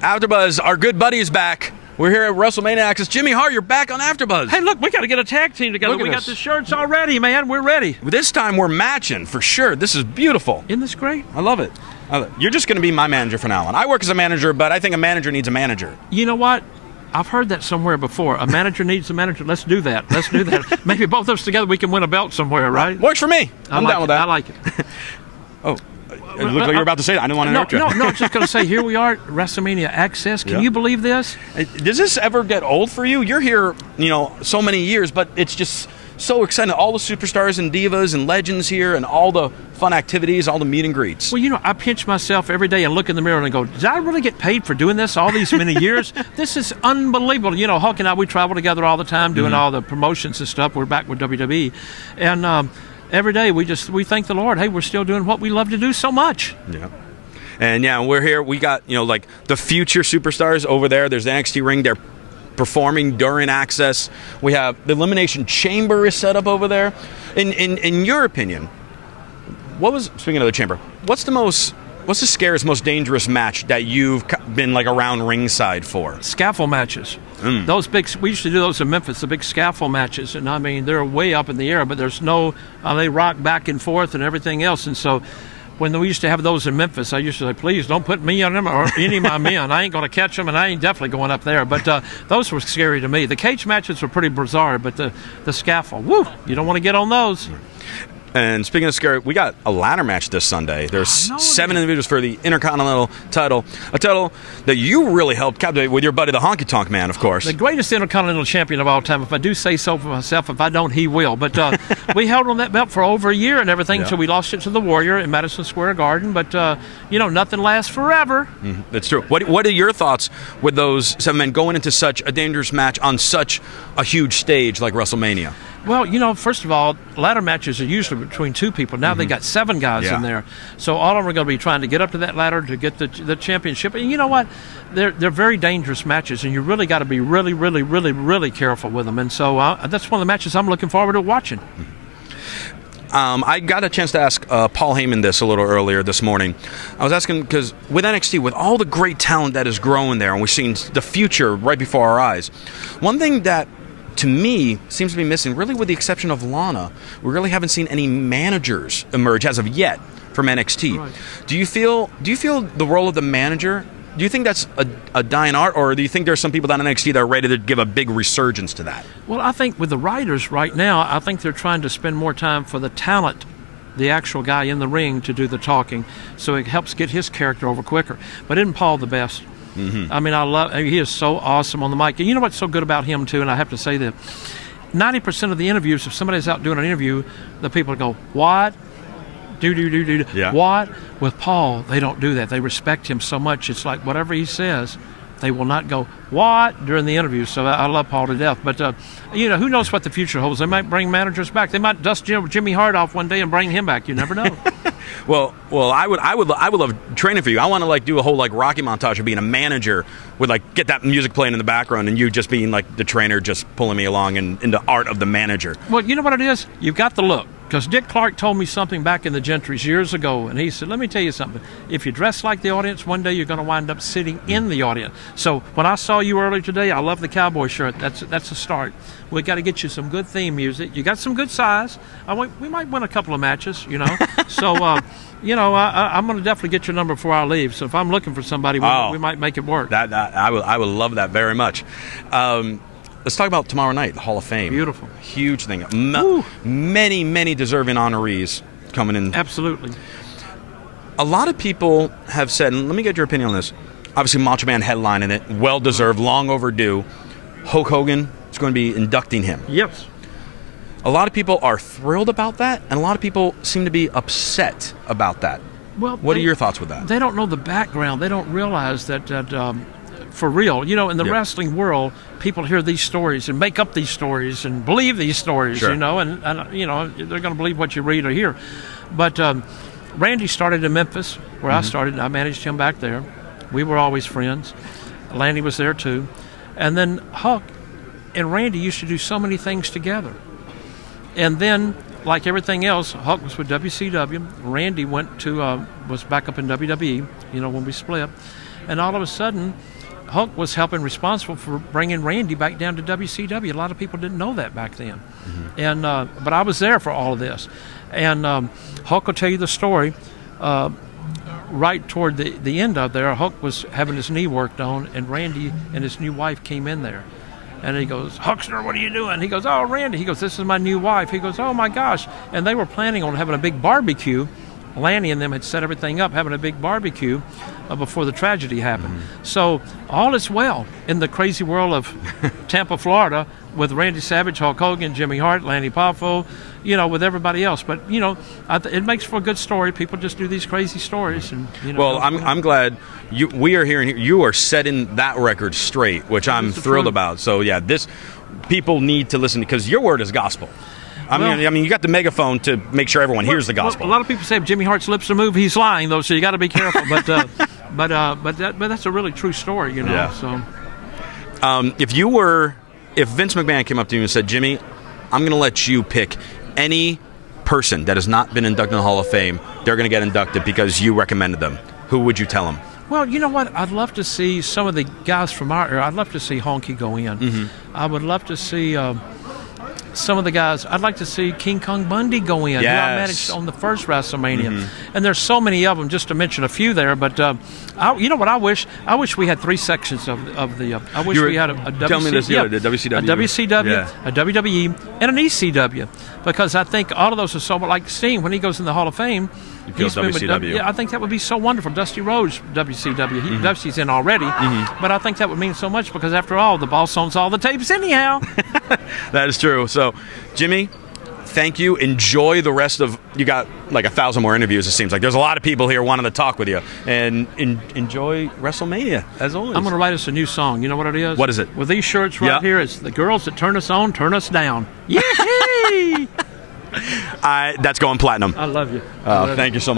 AfterBuzz, our good buddy is back. We're here at Wrestlemania Axxess. Jimmy Hart, you're back on AfterBuzz. Hey, look, we got to get a tag team together. We got the shirts already, man. We're ready. This time we're matching, for sure. This is beautiful. Isn't this great? I love it. You're just going to be my manager from now on. I work as a manager, but I think a manager needs a manager. You know what? I've heard that somewhere before. A manager needs a manager. Let's do that. Let's do that. Maybe both of us together, we can win a belt somewhere, right? Works for me. I'm down with that. I like it. Oh. It looked like you were about to say that. I didn't want to interrupt you. No, I was just going to say, here we are at Wrestlemania Axxess. Can you believe this? Does this ever get old for you? You're here, so many years, but it's just so exciting. All the superstars and divas and legends here and all the fun activities, all the meet and greets. Well, I pinch myself every day and look in the mirror and go, did I really get paid for doing this all these many years? This is unbelievable. Hulk and I, we travel together all the time doing all the promotions and stuff. We're back with WWE. And every day we thank the Lord. Hey, we're still doing what we love to do so much. Yeah. And yeah, we're here. We got, like the future superstars over there. There's the NXT ring. They're performing during Axxess. We have the Elimination Chamber is set up over there. In your opinion, speaking of the chamber, what's the scariest, most dangerous match that you've been like around ringside for? Scaffold matches. Those big, we used to do those in Memphis, the big scaffold matches, and I mean they're way up in the air, but there's no, they rock back and forth and everything else, and so when we used to have those in Memphis, I used to say, please don't put me on them or any of my men. I ain't going to catch them, and I ain't definitely going up there. But those were scary to me. The cage matches were pretty bizarre, but the scaffold, woo, you don't want to get on those. And speaking of scary, we got a ladder match this Sunday. There's 7 individuals for the Intercontinental title, a title that you really helped captivate with your buddy, the Honky Tonk Man, of course. The greatest Intercontinental champion of all time. If I do say so for myself, if I don't, he will. But we held on that belt for over a year and everything, so we lost it to the Warrior in Madison Square Garden. But, nothing lasts forever. That's true. What are your thoughts with those 7 men going into such a dangerous match on such a huge stage like WrestleMania? Well, first of all, ladder matches are usually between 2 people. Now they got 7 guys in there. So all of them are going to be trying to get up to that ladder to get the championship. And you know what? They're very dangerous matches, and you really got to be really, really, really, really careful with them. And so that's one of the matches I'm looking forward to watching. I got a chance to ask Paul Heyman this a little earlier this morning. I was asking because with NXT, with all the great talent that is growing there, and we're seeing the future right before our eyes, one thing that to me seems to be missing, really with the exception of Lana, we really haven't seen any managers emerge as of yet from NXT. Right. Do you feel the role of the manager, do you think that's a dying art, or do you think there's some people down in NXT that are ready to give a big resurgence to that? Well, I think with the writers right now, I think they're trying to spend more time for the talent, the actual guy in the ring, to do the talking, so it helps get his character over quicker. But isn't Paul the best? I mean, he is so awesome on the mic. And you know what's so good about him, too, and I have to say that 90% of the interviews, if somebody's out doing an interview, the people go, what? What? With Paul, they don't do that. They respect him so much. It's like whatever he says, they will not go, what? During the interview. So I love Paul to death. But, who knows what the future holds. They might bring managers back. They might dust Jimmy Hart off one day and bring him back. You never know. Well, I would love training for you. I want to do a whole Rocky montage of being a manager with get that music playing in the background and you just being the trainer, just pulling me along in the art of the manager. Well, you know what it is? You've got the look. Because Dick Clark told me something back in the Gentrys years ago, and he said, let me tell you something. If you dress like the audience, one day you're going to wind up sitting in the audience. So when I saw you earlier today, I love the cowboy shirt. That's a start. We got to get you some good theme music. You got some good size. We might win a couple of matches, So, I'm going to definitely get your number before I leave. So if I'm looking for somebody, we might make it work. I would love that very much. Let's talk about tomorrow night, the Hall of Fame. Beautiful. Huge thing. Many, many deserving honorees coming in. Absolutely. A lot of people have said, and let me get your opinion on this, obviously Macho Man headlining it, well-deserved, long overdue. Hulk Hogan is going to be inducting him. Yes. A lot of people are thrilled about that, and a lot of people seem to be upset about that. Well, what are your thoughts with that? They don't know the background. They don't realize that for real, in the wrestling world, people hear these stories and make up these stories and believe these stories, and they're going to believe what you read or hear. But Randy started in Memphis, where I started. I managed him back there. We were always friends. Lanny was there too. And then Hulk and Randy used to do so many things together. And then, like everything else, Hulk was with WCW. Randy was back up in WWE, when we split. and all of a sudden, Hulk was responsible for bringing Randy back down to WCW. A lot of people didn't know that back then, and but I was there for all of this, and Hulk will tell you the story. Right toward the end of there, Hulk was having his knee worked on, and Randy and his new wife came in there. And he goes, "Huckster, what are you doing?" He goes, "Oh, Randy." He goes, "This is my new wife." He goes, "Oh, my gosh." And they were planning on having a big barbecue. Lanny and them had set everything up, having a big barbecue before the tragedy happened. So all is well in the crazy world of Tampa, Florida, with Randy Savage, Hulk Hogan, Jimmy Hart, Lanny Poffo, you know, with everybody else. But, you know, it makes for a good story. People just do these crazy stories. And you know, well, I'm glad we are hearing you are setting that record straight, which I'm thrilled about. So, yeah, people need to listen because your word is gospel. I mean, you got the megaphone to make sure everyone hears the gospel. Well, a lot of people say if Jimmy Hart's lips are moved, he's lying, though. So you got to be careful. But that's a really true story, you know. Yeah. So, if Vince McMahon came up to you and said, "Jimmy, I'm going to let you pick any person that has not been inducted in the Hall of Fame, they're going to get inducted because you recommended them," who would you tell him? Well, you know what? I'd love to see some of the guys from our era. I'd love to see Honky go in. I would love to see some of the guys. I'd like to see King Kong Bundy go in, who I managed on the first WrestleMania. And there's so many of them, just to mention a few there. But you know what I wish? I wish we had 3 sections of the. I wish we had a WCW, a WWE, and an ECW, because I think all of those are so like Sting when he goes in the Hall of Fame. He's WCW. I think that would be so wonderful. Dusty Rhodes, WCW. Dusty's in already, but I think that would mean so much because, after all, the boss owns all the tapes anyhow. That is true. So, Jimmy, thank you. Enjoy the rest of. You got like 1,000 more interviews. It seems like there's a lot of people here wanting to talk with you, and enjoy WrestleMania as always. I'm going to write us a new song. You know what it is? What is it? With these shirts right here, it's the girls that turn us on, turn us down. Yay! That's going platinum. I love you. Thank you so much.